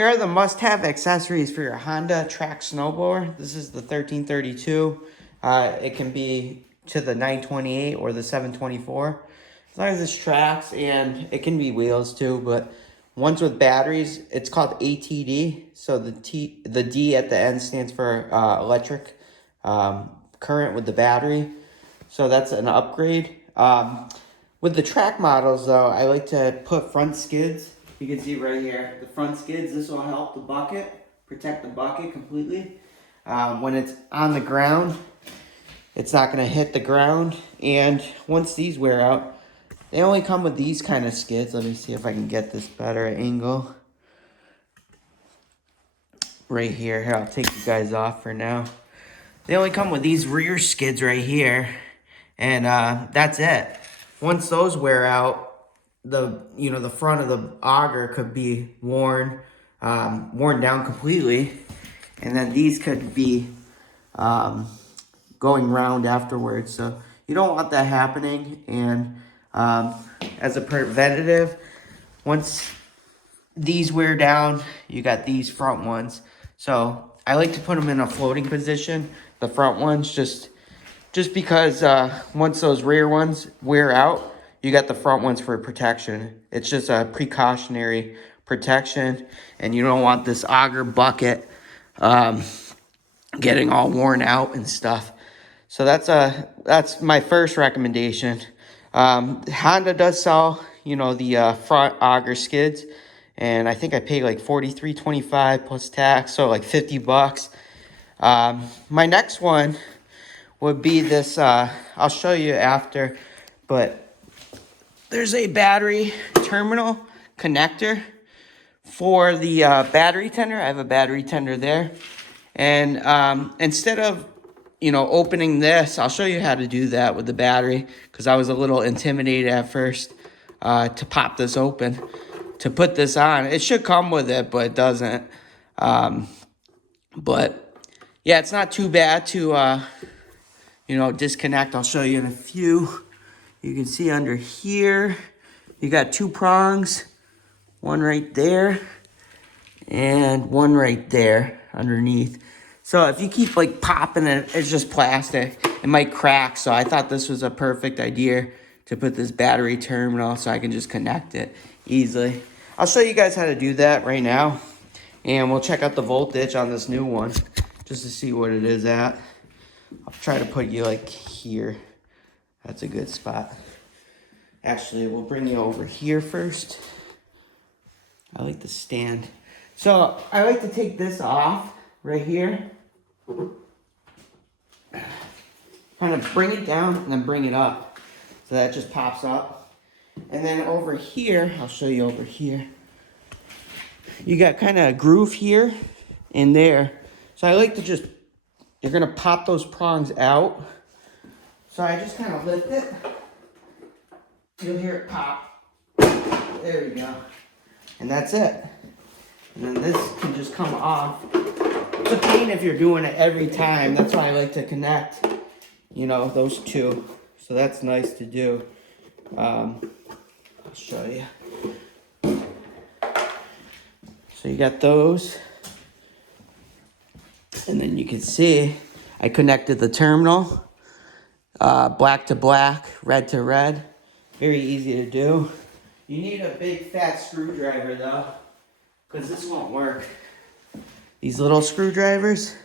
Here are the must-have accessories for your Honda track snowblower. This is the 1332. It can be to the 928 or the 724. As long as it's tracks, and it can be wheels too, but ones with batteries, it's called ATD. So the D at the end stands for electric current with the battery. So that's an upgrade. With the track models though, I like to put front skids. You can see right here, the front skids. This will help the bucket, protect the bucket completely. When it's on the ground, it's not gonna hit the ground. And once these wear out, they only come with these kind of skids. Let me see if I can get this better angle. Right here, I'll take you guys off for now. They only come with these rear skids right here. And that's it. Once those wear out, the front of the auger could be worn down completely, and then these could be going round afterwards. So you don't want that happening. And as a preventative, once these wear down, you got these front ones. So I like to put them in a floating position, the front ones, just because once those rear ones wear out, you got the front ones for protection. It's just a precautionary protection, and you don't want this auger bucket getting all worn out and stuff. So that's my first recommendation. Honda does sell, the front auger skids, and I think I paid like $43.25 plus tax, so like $50. My next one would be this, I'll show you after, but there's a battery terminal connector for the battery tender. I have a battery tender there. And instead of, opening this, I'll show you how to do that with the battery, because I was a little intimidated at first to pop this open, to put this on. It should come with it, but it doesn't. But yeah, it's not too bad to, disconnect. I'll show you in a few. You can see under here, you got two prongs, one right there and one right there underneath. So if you keep like popping it, it's just plastic. It might crack. So I thought this was a perfect idea to put this battery terminal so I can just connect it easily. I'll show you guys how to do that right now. And we'll check out the voltage on this new one just to see what it is at. I'll try to put you like here. That's a good spot. Actually, we'll bring you over here first. I like the stand. So I like to take this off right here. Kind of bring it down and then bring it up. So that just pops up. And then over here, I'll show you over here. You got kind of a groove here and there. So I like to just, you're gonna pop those prongs out. So I just kind of lift it. You'll hear it pop. There we go. And that's it. And then this can just come off. It's a pain if you're doing it every time. That's why I like to connect, those two. So that's nice to do. I'll show you. So you got those. And then you can see I connected the terminal. Black to black, red to red. Very easy to do. You need a big fat screwdriver though, because this won't work. These little screwdrivers,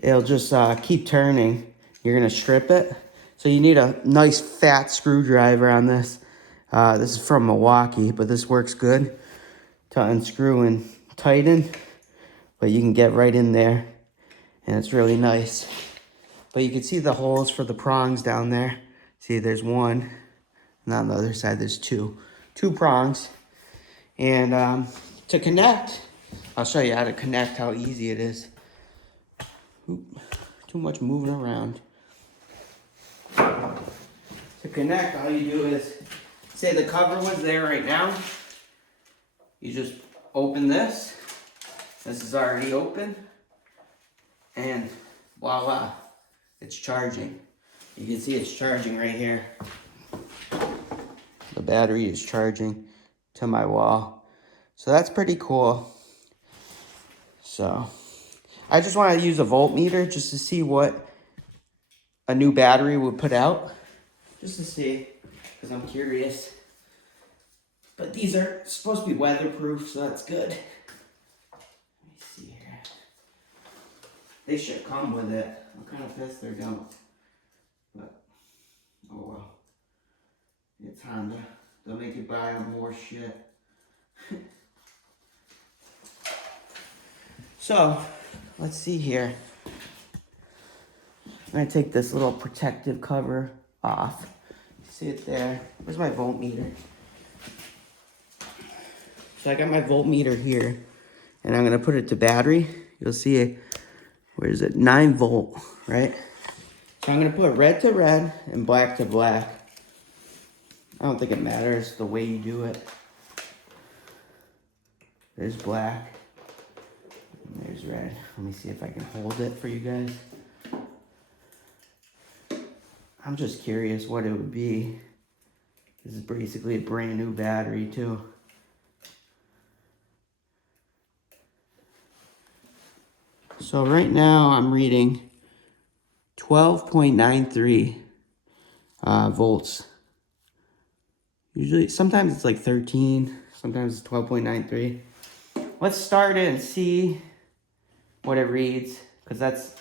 it'll just keep turning. You're gonna strip it. So you need a nice fat screwdriver on this. This is from Milwaukee, but this works good to unscrew and tighten. But you can get right in there, and it's really nice. But you can see the holes for the prongs down there. See, there's one. And on the other side, there's two. Two prongs. And to connect, I'll show you how to connect, how easy it is. Oop, too much moving around. To connect, all you do is, say the cover was there right now. You just open this. This is already open. And voila. It's charging. You can see it's charging right here. The battery is charging to my wall. So that's pretty cool. So I just want to use a voltmeter just to see what a new battery would put out. Just to see, because I'm curious. But these are supposed to be weatherproof, so that's good. Let me see here. They should come with it. I'm kind of pissed they don't. But, oh well. It's Honda. They'll make you buy more shit. So, let's see here. I'm going to take this little protective cover off. See it there? Where's my voltmeter? So I got my voltmeter here, and I'm going to put it to battery. You'll see it, where is it? 9 volt, right? So I'm going to put red to red and black to black. I don't think it matters the way you do it. There's black. And there's red. Let me see if I can hold it for you guys. I'm just curious what it would be. This is basically a brand new battery too. So right now I'm reading 12.93 volts. Usually, sometimes it's like 13, sometimes it's 12.93. Let's start it and see what it reads, because that's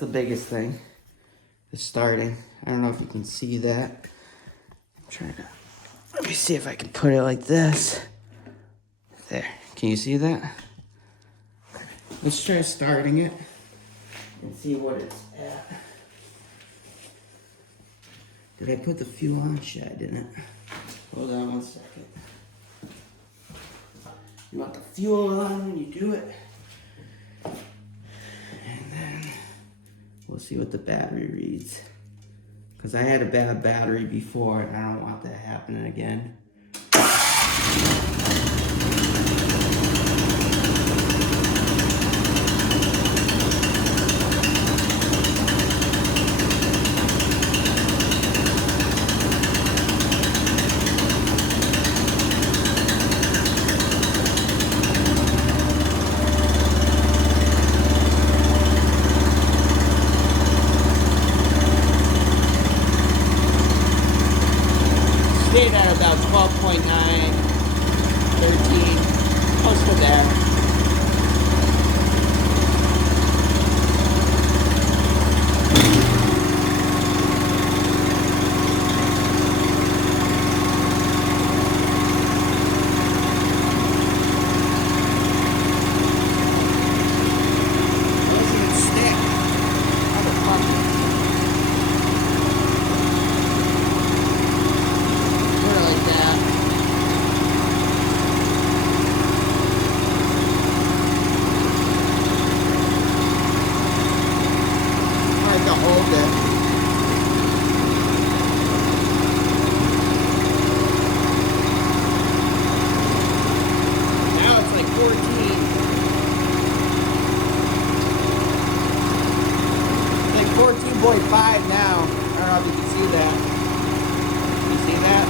the biggest thing, is starting. I don't know if you can see that. I'm trying to, let me see if I can put it like this. There, can you see that? Let's try starting it and see what it's at. Did I put the fuel on? Shit, I didn't. Hold on 1 second. You want the fuel on when you do it. And then we'll see what the battery reads. Because I had a bad battery before and I don't want that happening again. Stayed at about 12.9, 13, close to there. Doesn't even stick. Motherfucker. Like that. I have to hold it. Now it's like 14. It's like 14.5 now. I don't know if you can see that. Can you see that?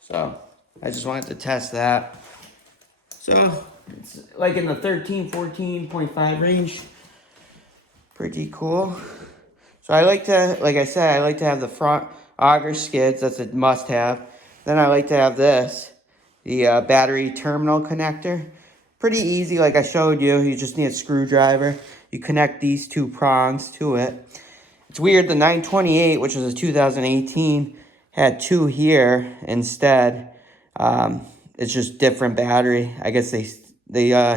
So I just wanted to test that. So it's like in the 13, 14.5 range. Pretty cool. So I like to, like I said, I like to have the front auger skids. That's a must have. Then I like to have this, the battery terminal connector. Pretty easy, like I showed you. You just need a screwdriver. You connect these 2 prongs to it. It's weird, the 928, which was a 2018, had 2 here instead. It's just different battery. I guess they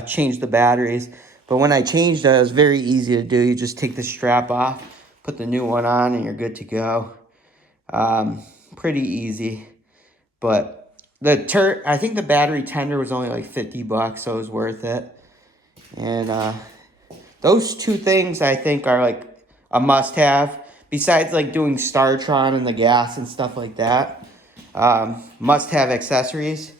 changed the batteries. But when I changed it was very easy to do. You just take the strap off, put the new one on, and you're good to go. Pretty easy. But I think the battery tender was only like $50, so it was worth it. And those 2 things I think are like a must-have. Besides like doing StarTron and the gas and stuff like that. Must-have accessories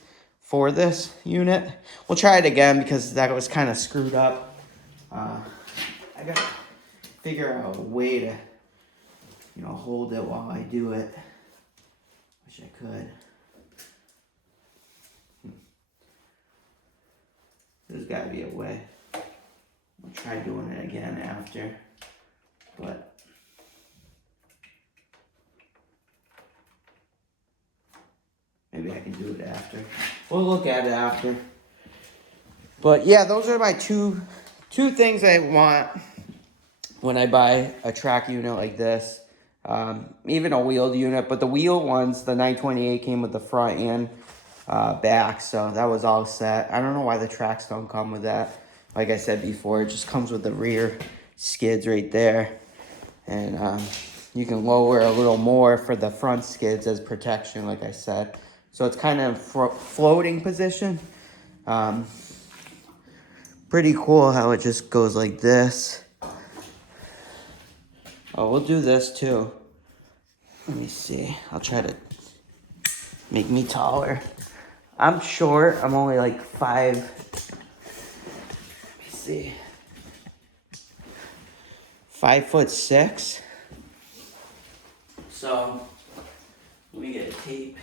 for this unit. We'll try it again because that was kind of screwed up. I gotta figure out a way to, hold it while I do it. Wish I could. There's gotta be a way. I'll try doing it again after, but maybe I can do it after. We'll look at it after. But yeah, those are my two things I want when I buy a track unit like this. Even a wheeled unit, but the wheel ones, the 928 came with the front and back, so that was all set. I don't know why the tracks don't come with that. Like I said before, it just comes with the rear skids right there. And you can lower a little more for the front skids as protection, like I said. So it's kind of floating position. Pretty cool how it just goes like this. Oh, we'll do this too. Let me see. I'll try to make me taller. I'm short. I'm only like 5. Let me see. 5'6". So let me get a tape.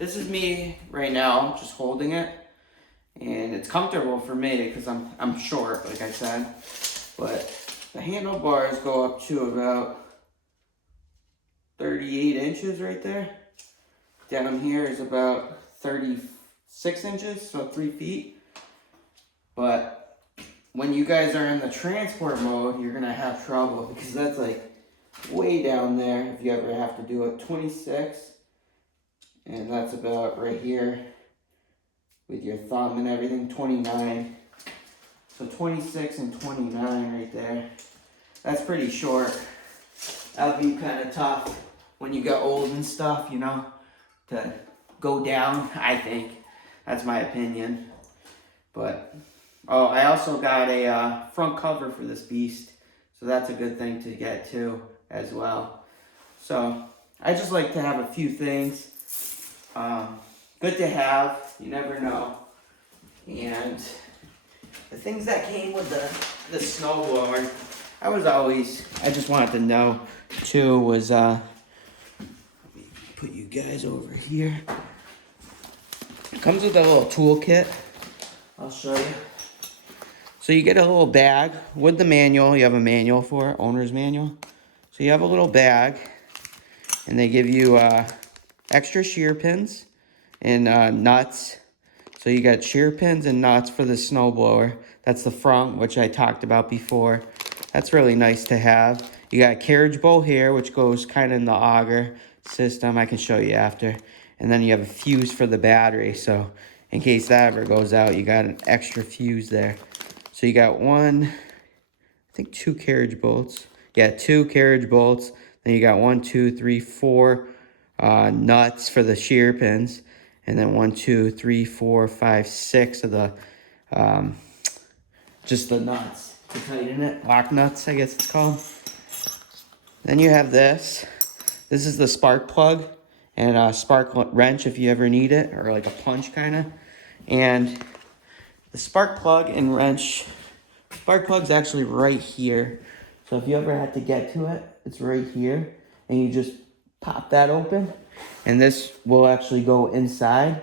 This is me right now, just holding it, and it's comfortable for me because I'm short, like I said. But the handlebars go up to about 38 inches right there. Down here is about 36 inches, so 3 feet. But when you guys are in the transport mode, you're gonna have trouble because that's like way down there if you ever have to do it. 26, and that's about right here with your thumb and everything, 29. So 26 and 29 right there. That's pretty short. That'll be kind of tough when you get old and stuff, to go down, I think. That's my opinion. But, oh, I also got a front cover for this beast. So that's a good thing to get too, as well. So, I just like to have a few things. Good to have, you never know. And the things that came with the snowblower, I just wanted to know too was, let me put you guys over here. It comes with a little toolkit. I'll show you. So you get a little bag with the manual. You have a manual for it, owner's manual. So you have a little bag, and they give you extra shear pins and nuts. So you got shear pins and nuts for the snowblower. That's the front, which I talked about before. That's really nice to have. You got a carriage bowl here, which goes kind of in the auger system. I can show you after. And then you have a fuse for the battery. So in case that ever goes out, you got an extra fuse there. So you got I think 2 carriage bolts. Yeah, 2 carriage bolts. Then you got 1, 2, 3, 4 nuts for the shear pins. And then 1, 2, 3, 4, 5, 6 of the, just the nuts to tighten it. Lock nuts, I guess it's called. Then you have this. This is the spark plug and a spark wrench if you ever need it, or like a punch kind of. And the spark plug and wrench, spark plug's actually right here. So if you ever had to get to it, it's right here. And you just pop that open. And this will actually go inside.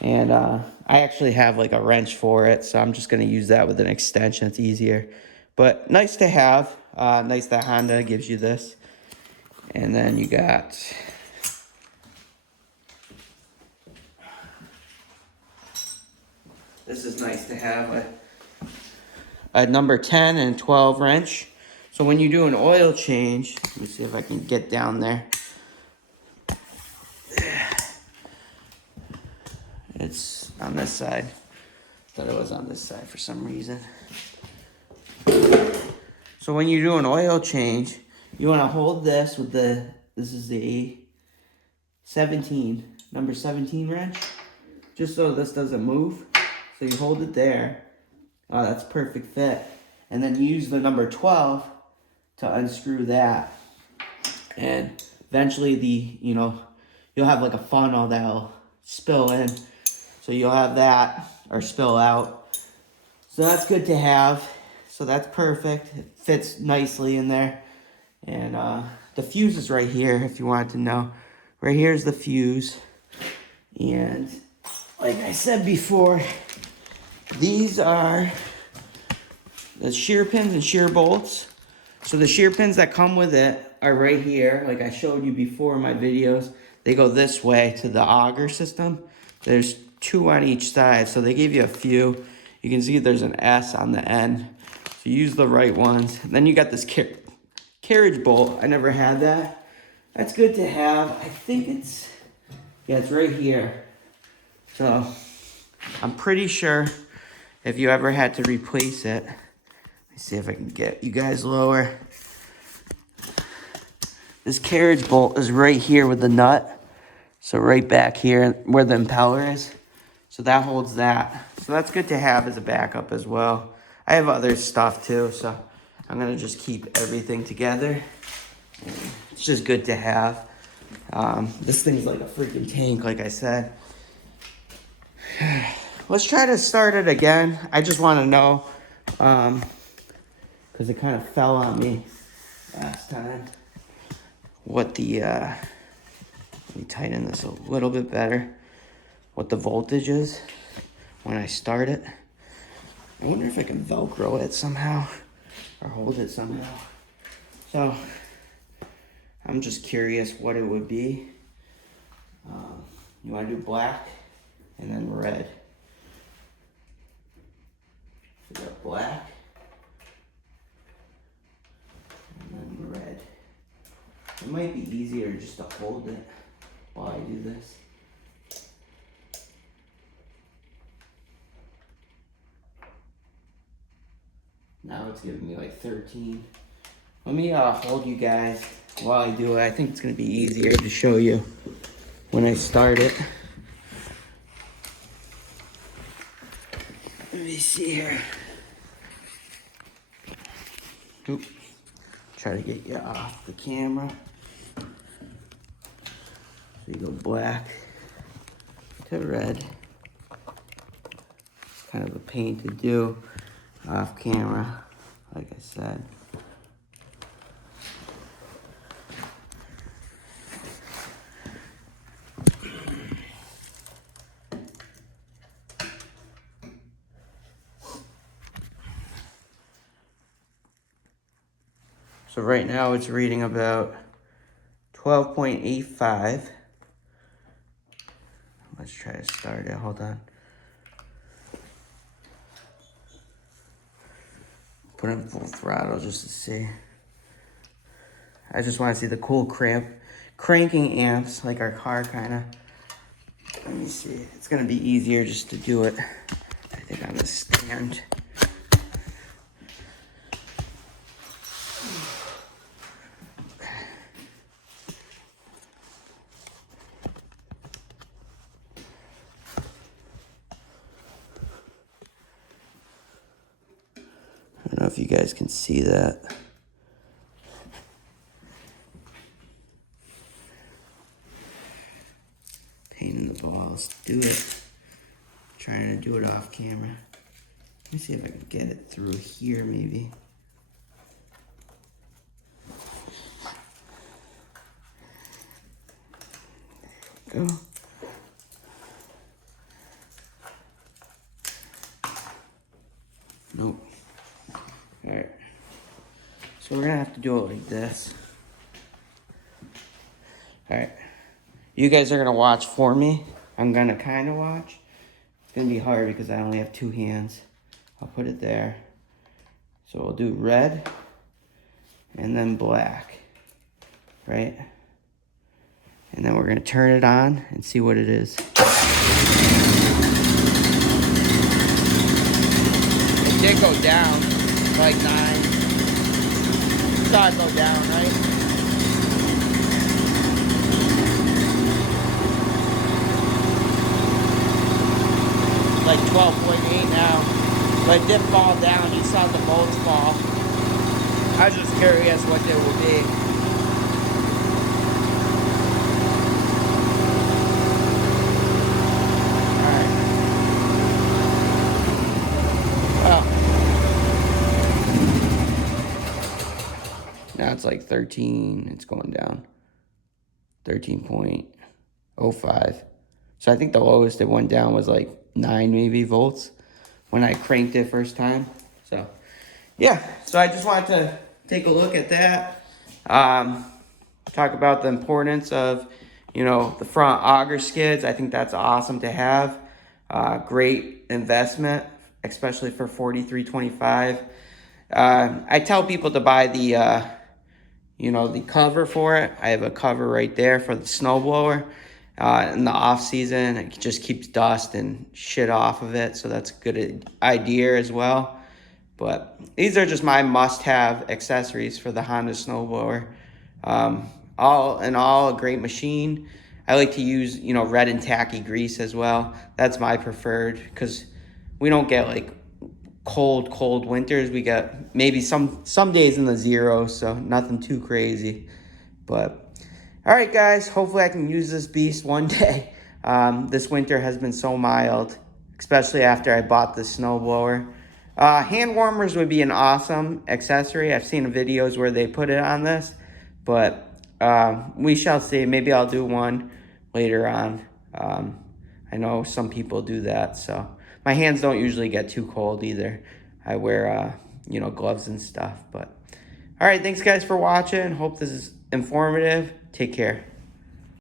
And I actually have like a wrench for it. So I'm just going to use that with an extension. It's easier. But nice to have. Nice that Honda gives you this. And then you got... This is nice to have a number 10 and 12 wrench. So when you do an oil change, let me see if I can get down there. It's on this side. Thought it was on this side for some reason. So when you do an oil change, you want to hold this with this is the 17, number 17 wrench, just so this doesn't move. So you hold it there. Oh, that's perfect fit. And then you use the number 12 to unscrew that. And eventually you'll have like a funnel that'll spill in. So you'll have that, or spill out. So that's good to have. So that's perfect. It fits nicely in there. And the fuse is right here, if you wanted to know. Right here's the fuse. And like I said before, these are the shear pins and shear bolts. So the shear pins that come with it are right here, like I showed you before in my videos. They go this way to the auger system. There's 2 on each side, so they give you a few. You can see there's an S on the end. So use the right ones. And then you got this carriage bolt. I never had that. That's good to have. I think it's, yeah, it's right here. So I'm pretty sure if you ever had to replace it, let me see if I can get you guys lower. This carriage bolt is right here with the nut. So right back here where the impeller is. So that holds that. So that's good to have as a backup as well. I have other stuff too, so I'm gonna just keep everything together. It's just good to have. This thing's like a freaking tank, like I said. Let's try to start it again. I just want to know, because it kind of fell on me last time, what the, let me tighten this a little bit better, what the voltage is when I start it. I wonder if I can Velcro it somehow, or hold it somehow. So, I'm just curious what it would be. You want to do black and then red. So we got black and then red. It might be easier just to hold it while I do this. Now it's giving me like 13. Let me hold you guys while I do it. I think it's gonna be easier to show you when I start it. Let me see here. Oop. Try to get you off the camera. So you go black to red. It's kind of a pain to do off camera, like I said. So right now it's reading about 12.85. Let's try to start it, hold on. Put in full throttle just to see. I just want to see the cool cranking amps, like our car kind of. Let me see, it's gonna be easier just to do it, I think, on the stand. I don't know if you guys can see that. Pain in the balls. Do it. Trying to do it off camera. Let me see if I can get it through here maybe. There we go. Nope. Alright. So we're gonna have to do it like this. Alright. You guys are gonna watch for me. I'm gonna kinda watch. It's gonna be hard because I only have 2 hands. I'll put it there. So we'll do red and then black. Right? And then we're gonna turn it on and see what it is. It did go down, like 9. Saw it go down, right? Like 12.8 now. But it did fall down. You saw the bolts fall. I was just curious what they would be. Alright. now it's like 13. It's going down. 13.05. So I think the lowest it went down was like 9 maybe volts when I cranked it first time. So yeah, so I just wanted to take a look at that. Talk about the importance of, you know, the front auger skids. I think that's awesome to have. Great investment, especially for $43.25. I tell people to buy the, you know, the cover for it. I have a cover right there for the snowblower. In the off season, it just keeps dust and shit off of it, so that's a good idea as well. But these are just my must-have accessories for the Honda snowblower. All in all, a great machine. I like to use, you know, red and tacky grease as well. That's my preferred, because we don't get like cold winters. We got maybe some days in the zero, so nothing too crazy. But all right, guys, hopefully I can use this beast one day. This winter has been so mild, especially after I bought the snowblower. Hand warmers would be an awesome accessory. I've seen videos where they put it on this, but we shall see. Maybe I'll do one later on. I know some people do that, so my hands don't usually get too cold either. I wear, you know, gloves and stuff. But all right, thanks guys for watching. Hope this is informative. Take care.